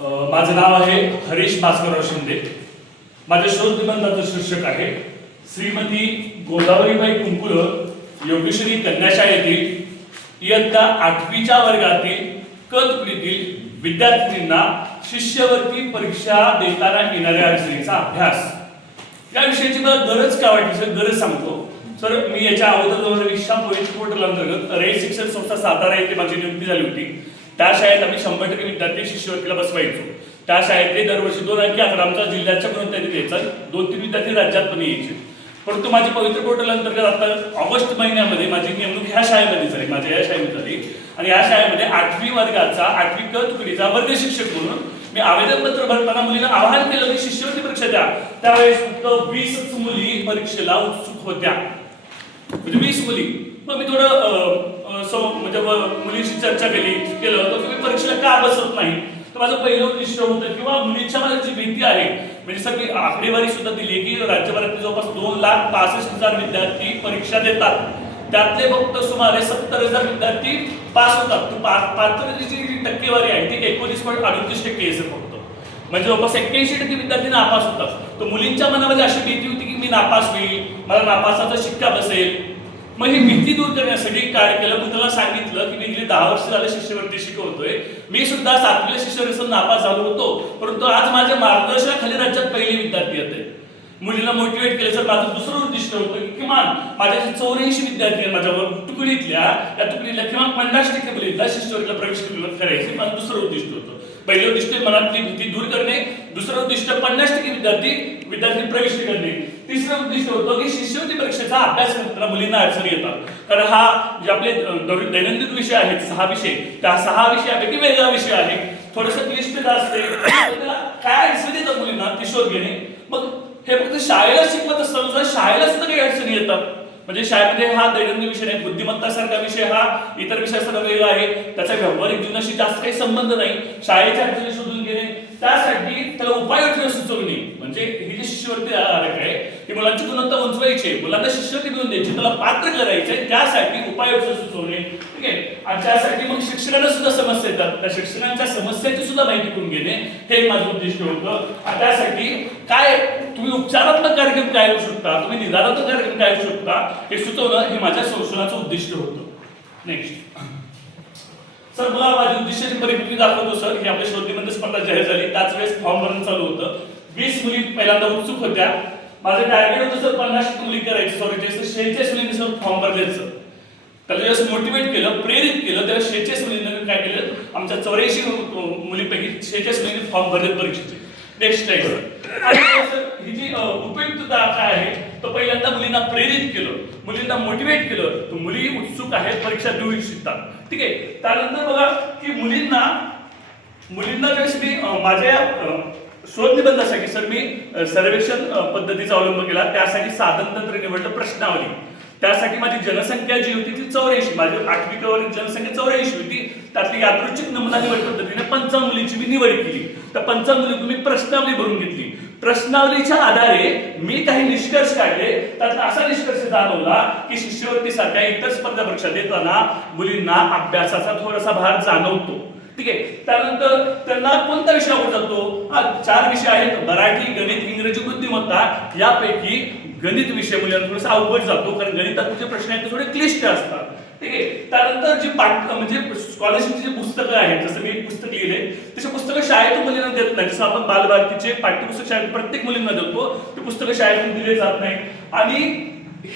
माझं नाव आहे हरीश भास्करराव शिंदे. माझ्या शोध निबंधाचं शीर्षक आहे श्रीमती गोदावरीबाई कुंकुल योगेश्वरी कन्याशाळेतील इयत्ता आठवीच्या वर्गातील कथपुरीतील विद्यार्थिनींना शिष्यवृत्ती परीक्षा देताना येणाऱ्या अडचणीचा अभ्यास. या विषयाची मला गरज काय वाटली सर? गरज सांगतो. सर मी याच्या अगोदर दोन हजार वीसच्या पोलीस पोर्टल अंतर्गत रयत शिक्षण संस्था सातारा येथे माझी नियुक्ती झाली होती. त्या शाळेत आम्ही शंभर टक्के विद्यार्थी शिष्यवृत्तीला बसवायचो. त्या शाळेतले दरवर्षी दोन अंकी आकडा आमचा जिल्ह्याच्या म्हणून त्यांनी द्यायचा. दोन तीन विद्यार्थी राज्यात पण यायचे. परंतु माझी पवित्र पोर्टल अंतर्गत आता ऑगस्ट महिन्यामध्ये माझी नेमणूक ह्या शाळेमध्ये झाली माझ्या या शाळेमध्ये झाली. आणि या शाळेमध्ये आठवी वर्गाचा आठवी क तुकडीचा वर्ग शिक्षक म्हणून मी आवेदन पत्र भरताना मुलीला आवाहन केलं की शिष्यवृत्ती परीक्षा द्या. त्यावेळेस फक्त वीसच मुली परीक्षेला उत्सुक होत्या. म्हणजे वीस मुली. मग मी थोडं सम- म्हणजे मुलीशी चर्चा केली केलं तर तुम्ही परीक्षेला का बसत नाही? तर माझं पहिलं उद्दिष्ट होतं किंवा मुलींच्या मला जी भीती आहे म्हणजे सगळी आकडेवारी सुद्धा दिली की राज्यभरातील जवळपास दोन लाख पासष्ट हजार विद्यार्थी परीक्षा देतात. त्यातले फक्त सुमारे सत्तर हजार विद्यार्थी पास होतात. पाच पात्रतेची जी टक्केवारी आहे ती एकोणीस पॉईंट अडतीस टक्के आहे फक्त. म्हणजे जवळपास एक्क्याऐंशी टक्के विद्यार्थी नापास होतात. तर मुलींच्या मनामध्ये अशी भीती होती की मी नापास होईल मला नापासाचा शिक्का बसेल. मग ही भीती दूर करण्यासाठी काय केलं? मी त्याला सांगितलं की मी गेली दहा वर्ष झालं शिष्यवृत्ती शिकवतोय. मी सुद्धा सातव्या शिष्यवृत्तीचा नापास झालो होतो. परंतु आज माझ्या मार्गदर्शनाखाली राज्यात पहिली विद्यार्थी येते मुलीला मोटिवेट केलं तर माझं दुसरं उद्दिष्ट होतं की किमान माझ्या चौऱ्याऐंशी विद्यार्थी आहेत माझ्यावर तुकडीतल्या या तुकडीतल्या किमान पन्नास टक्के मुलीला शिष्यवृत्तीला प्रवेश करायचे माझं दुसरं उद्दिष्ट होतं. पहिलं उद्दिष्ट मनातली भीती दूर करणे. दुसरं उद्दिष्ट पन्नास टक्के विद्यार्थी विद्यार्थी प्रवेश करणे. तिसरं उद्दिष्ट होतं की शिष्यवृत्ती परीक्षेचा अभ्यास करताना मुलींना अडचणी येतात. कारण हा जे आपले दैनंदिन विषय आहेत सहा विषय त्या सहा विषयापैकी वेगळा विषय आहे. थोडस क्लिष्टता असते. काय अडचणी येतात मुलींना? ती शोध घेणे. मग हे फक्त शाळेला शिकवत असताना सुद्धा म्हणजे शाळेला सुद्धा काही अडचणी येतात. म्हणजे शाळेमध्ये हा दैनंदिन विषय नाही बुद्धिमत्ता सारखा विषय हा इतर विषयासारखा वेगळा आहे. त्याचा व्यावहारिक जीवनाशी जास्त काही संबंध नाही. शाळेच्या अडचणी शोधून घेणे. त्यासाठी त्याला उपाययोजना सुचवणे. म्हणजे ही जी शिष्यवृत्ती आहे ही मुलांची गुणवत्ता उंचवायची आहे, मुलांना शिष्यवृत्ती मिळून द्यायची त्याला पात्र करायचे त्यासाठी उपाययोजना सुचवणे. ठीक आहे? आणि त्यासाठी मग शिक्षकांना सुद्धा समस्या येतात. त्या शिक्षकांच्या समस्याची सुद्धा माहिती करून घेणे हे माझं उद्दिष्ट होतं. आणि त्यासाठी काय तुम्ही उपचारात्मक कार्यक्रम काय करू शकता? तुम्ही निदानात्मक कार्यक्रम काय करू शकता? हे सुचवणं हे माझ्या संशोधनाचं उद्दिष्ट होतं. नेक्स्ट सर मला माझ्या उद्दिष्टाची परिपूर्ती दाखवतो सर ही आपल्या शोधनीमध्ये स्पर्धा जाहीर झाली. त्याच वेळेस फॉर्म भरणं चालू होतं. वीस मुली पहिल्यांदा उत्सुक होत्या. माझं टार्गेट होतं सर पन्नास मुली करायचं. सॉरी शेहेचाळीस मुलींनी सर फॉर्म भरल्याचं त्याला ज्यावेळेस मोटिवेट केलं प्रेरित केलं त्यावेळेस शेहेचाळीस मुलींनी काय केलं आमच्या चौऱ्याऐंशी मुलींपैकी शेहेचाळीस मुलींनी फॉर्म भरले परीक्षेचे. नेक्स्ट टाईम ही जी उपयुक्तता काय आहे तर पहिल्यांदा मुलींना प्रेरित केलं मुलींना मोटिवेट केलं तर मुली उत्सुक आहेत परीक्षा देऊ इच्छितात. ठीक आहे? त्यानंतर बघा की मुलींना मुलींना ज्यावेळेस मी माझ्या शोध निबंधासाठी सर मी सर्वेक्षण पद्धतीचा अवलंब केला. त्यासाठी साधन तंत्र निवडलं प्रश्नावली. त्यासाठी माझी जनसंख्या जी होती ती चौऱ्याऐंशी. माझी आठवी कवरील जनसंख्या चौऱ्याऐंशी होती. त्यातली यादृच्छिक नमुना निवड पद्धतीने पंचावन्न मुलींची मी निवड केली. तर पंचावन्न मुली मी प्रश्नावली भरून घेतली. प्रश्नावलीच्या आधारे मी काही निष्कर्ष काढले. त्यातला असा निष्कर्ष जाणवला की शिष्यवृत्ती शिष्यवृत्तीसारख्या इतर स्पर्धा परीक्षा देताना मुलींना अभ्यासाचा थोडासा भार जाणवतो. ठीक आहे? त्यानंतर त्यांना कोणता विषय जातो? हा चार विषय आहेत. मराठी गणित इंग्रजी बुद्धिमत्ता. यापैकी गणित विषय मुलांना थोडासा अवघड जातो. कारण गणिताचे जे प्रश्न आहेत ते थोडे क्लिष्ट असतात. ठीक आहे? त्यानंतर जी पाठ म्हणजे स्कॉलरशिपची जी पुस्तकं आहेत जसं मी एक पुस्तक लिहिले तशी पुस्तकं शाळेतून मुलींना देत नाही जसं आपण बालभारतीचे पाठ्यपुस्तक शाळेत प्रत्येक मुलींना देतो ते पुस्तकं शाळेतून दिले जात नाही आणि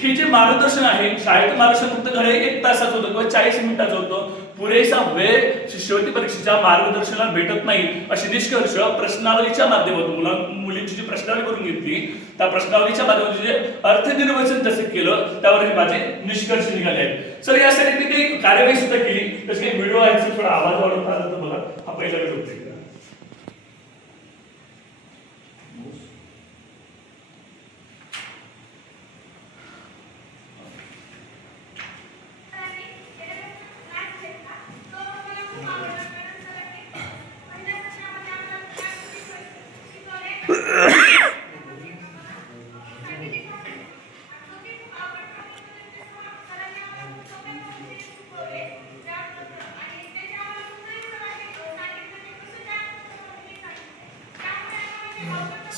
हे जे मार्गदर्शन आहे शाळेत मार्गदर्शन फक्त घडे एक तासाचं होतं किंवा चाळीस मिनिटाचं होतं. पुरेसा वेळ शिष्यवृत्ती परीक्षेच्या मार्गदर्शनाला भेटत नाही अशी निष्कर्ष प्रश्नावलीच्या माध्यमातून मुला मुलींची जी प्रश्नावली करून घेतली त्या प्रश्नावलीच्या माध्यमातून जे अर्थनिर्वचन जसे केलं त्यावर हे माझे निष्कर्ष निघाले आहेत. सर यासाठी मी काही कार्यवाही सुद्धा केली. तसे काही व्हिडिओ आहेत थोडा आवाज वाढवता आला तर मला हा पहिला वेळ होते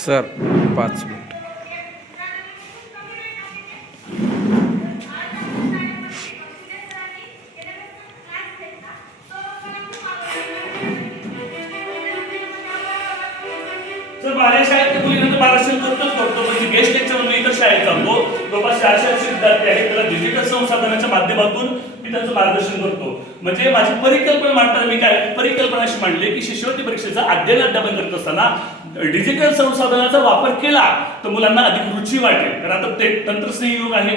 सर पाच मिनिट. सर माझ्या शाळेत मुलीनंतर मार्गदर्शन करतोच करतो म्हणजे गेस्ट लेक्चर म्हणून इतर शाळेत जातो. जवळपास चारशे ऐंशी विद्यार्थी आहेत. त्याला डिजिटल संसाधनाच्या माध्यमातून मी त्यांचं मार्गदर्शन करतो. म्हणजे माझी परिकल्पना मांडताना मी काय परिकल्पना अशी मांडली की शिष्यवृत्ती परीक्षेचा अध्ययन अध्यापन करत असताना डिजिटल संसाधनाचा वापर केला तर मुलांना अधिक रुची वाटेल. कारण आता ते तंत्रस्नेही युग आहे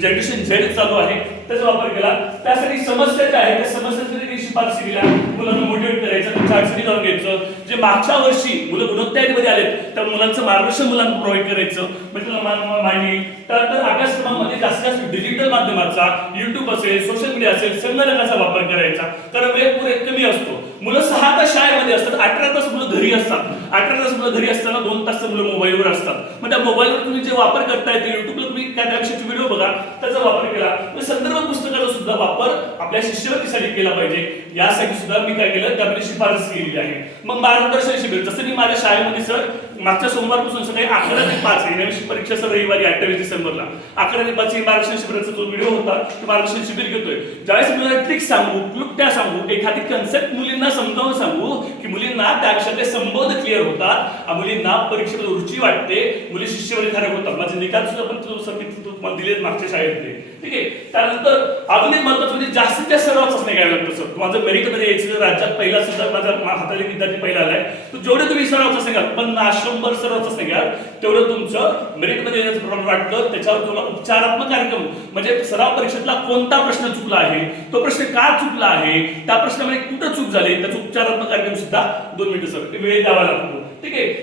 जनरेशन झेड चालू आहे त्याचा वापर केला. त्यासाठी समस्या ज्या आहेत त्या समस्यांसाठी शिफारशी दिल्या मुलांना मोटिवेट करायचं त्यांच्या अडचणी जाऊन घ्यायचं. जे मागच्या वर्षी मुलं गुणवत्तामध्ये आलेत त्या मुलांचं मार्गदर्शन मुलांना प्रोव्हाइड करायचं. म्हणजे तुला मांडणी त्यानंतर अभ्यासक्रमामध्ये जास्त जास्त डिजिटल माध्यमाचा युट्यूब असेल सोशल मीडिया असेल संगणकाचा वापर करायचा कारण वेळ पुरे कमी असतो मुलं सहा तास शाळेमध्ये असतात अठरा तास मुलं घरी असतात. अठरा तास मुलं घरी असताना दोन तास मुलं मोबाईलवर असतात. मग त्या मोबाईलवर तुम्ही जे वापर करताय ते युट्यूबला तुम्ही त्या त्या विषयाचे व्हिडिओ बघा त्याचा वापर केला. संदर्भ पुस्तकाचा सुद्धा वापर आपल्या शिष्यवृत्तीसाठी केला पाहिजे. यासाठी सुद्धा मी काय केलं त्यामध्ये शिफारस केलेली आहे. मग मार्गदर्शन शिबिर जसं मी माझ्या शाळेमध्ये सर मागच्या सोमवारपासून सकाळी अकरा ते पाच आहे. परीक्षा सर रविवारी अठ्ठावीस डिसेंबरला. अकरा ते पाच हे मार्गदर्शन शिबिराचा जो व्हिडिओ होता तो मार्गदर्शन शिबिर घेतोय. ज्यावेळेस मुलांना ट्रिक सांगू क्लुप्त्या सांगू एखादी कन्सेप्ट मुलींना समजावून सांगू की मुलींना त्या विषयातले संबोध क्लिअर होतात मुलींना परीक्षेत रुची वाटते मुली शिष्यवृत्ती धारक होतात. माझे निकाल सुद्धा पण तुम्हाला दिलेत मागच्या शाळेतले. ठीक आहे? त्यानंतर अजून एक महत्वाचं म्हणजे जास्तीत जास्त सर्वात असणे काय लागतं सर. माझं मेरिटमध्ये यायचं राज्यात पहिला सुद्धा माझा मा- हाताली विद्यार्थी पहिला आलाय. तर जेवढे तुम्ही सर्वात असणे पण पन्नास शंभर सराव सगळ्यात तेवढं तुमचं मेरिटमध्ये येण्याचं प्रमाण वाटतं त्याच्यावर तुम्हाला उपचारात्मक कार्यक्रम म्हणजे सराव परीक्षेतला कोणता प्रश्न चुकला आहे तो प्रश्न का चुकला आहे त्या प्रश्नामध्ये कुठं चूक झाली त्याचं उपचारात्मक कार्यक्रम सुद्धा दोन मिनिटं सर वेळ द्यावा लागतो. ठीक आहे?